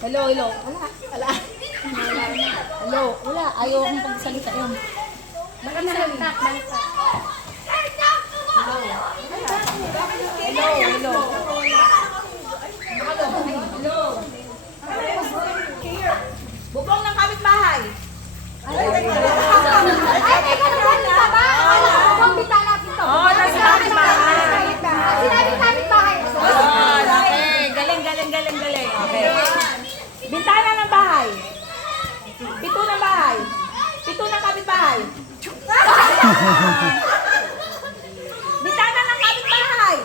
Hello, hello. Wala. Wala. Hello, wala. Ayaw akong pagsalita yun. Baka nalantak, bangka. Hello, hello. Hello. Bubong ng kapitbahay. Ay, teka naman, ba? Bubong bitana dito. Oo, nasa kapitbahay. Sinabi kapitbahay. Oh, okay. Galing, galing, galing, galing. Okay. Bintana ng bahay. Pito ng bahay. Pito ng kapitbahay. Bintana ng kapitbahay.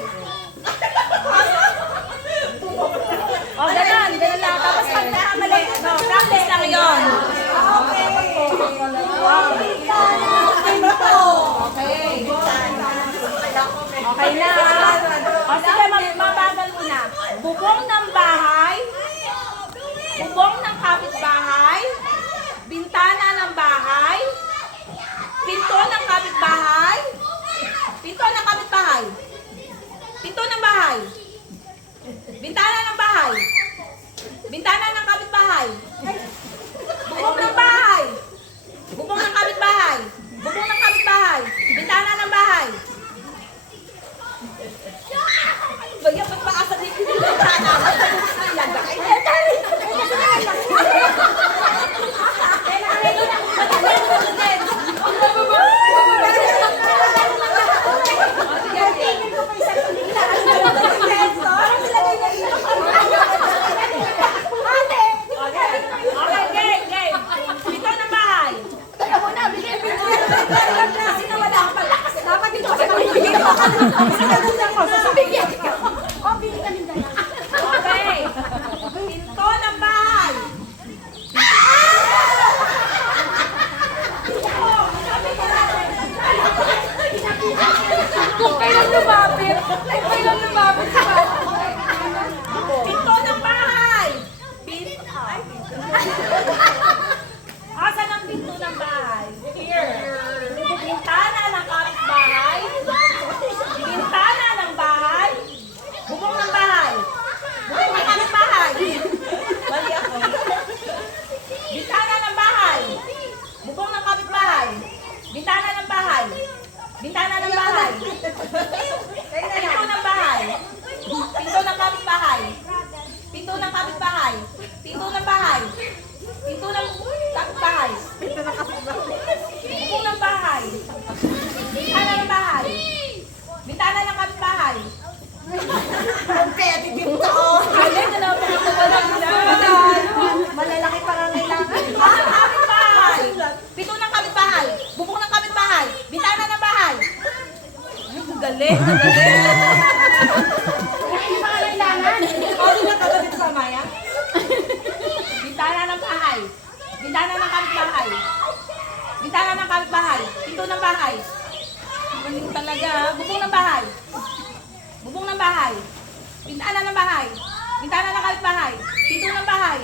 Oh, ganun. Ganun lang. Tapos pag nakamali, no, practice lang yun. Okay. Okay. Okay na. O sige, mabagal muna. Bubong ng bahay. Bubong ng kapitbahay. Bintana ng bahay. Pinto ng kapitbahay. Pinto ng kapitbahay. Pinto ng bahay. Bintana ng bahay. Bintana ng kapitbahay. Bubong ng bahay. Bubong ng kapitbahay. Bubong ng kapitbahay. Bintana ng bahay. Baya, ba't maasa dito yung bintana? Okay. Pinto ng bahay. Kung kailan lumapit, ay kailan lumapit sa Pinto ng bahay. Asan ang pinto ng bahay? Here. Bintana ng kapitbahay. Bintana ng bahay. Bubong ng bahay. Bubong ng kapitbahay. Mali ako. Bintana ng bahay. Bubong ng kapitbahay. Bintana ng bahay. Bintana ng bahay. Pinto ng bahay. Pinto ng kapitbahay. Pinto ng kapitbahay. Pinto ng bahay. Pinto ng kapitbahay. Pinto ng kapitbahay. Bubong ng bahay. Bintana ng bahay. Bintana ng kapitbahay. Pwede dito. Galing na naman ako walang Malalaki pa nga kailangan. kapitbahay. Pinto ng kapitbahay. Bubong ng kapitbahay. Bintana ng bahay. Ay, ang galing. Ang galing. Hindi pa kailangan. Ano na kagabit sa Maya? Bintana ng bahay. Bintana ng kapitbahay. Bintana ng kapitbahay. Pinto ng bahay. Galing talaga. Bubong ng bahay. Bubong ng bahay. Bintana ng bahay. Bintana ng kapitbahay. Pinto ng bahay.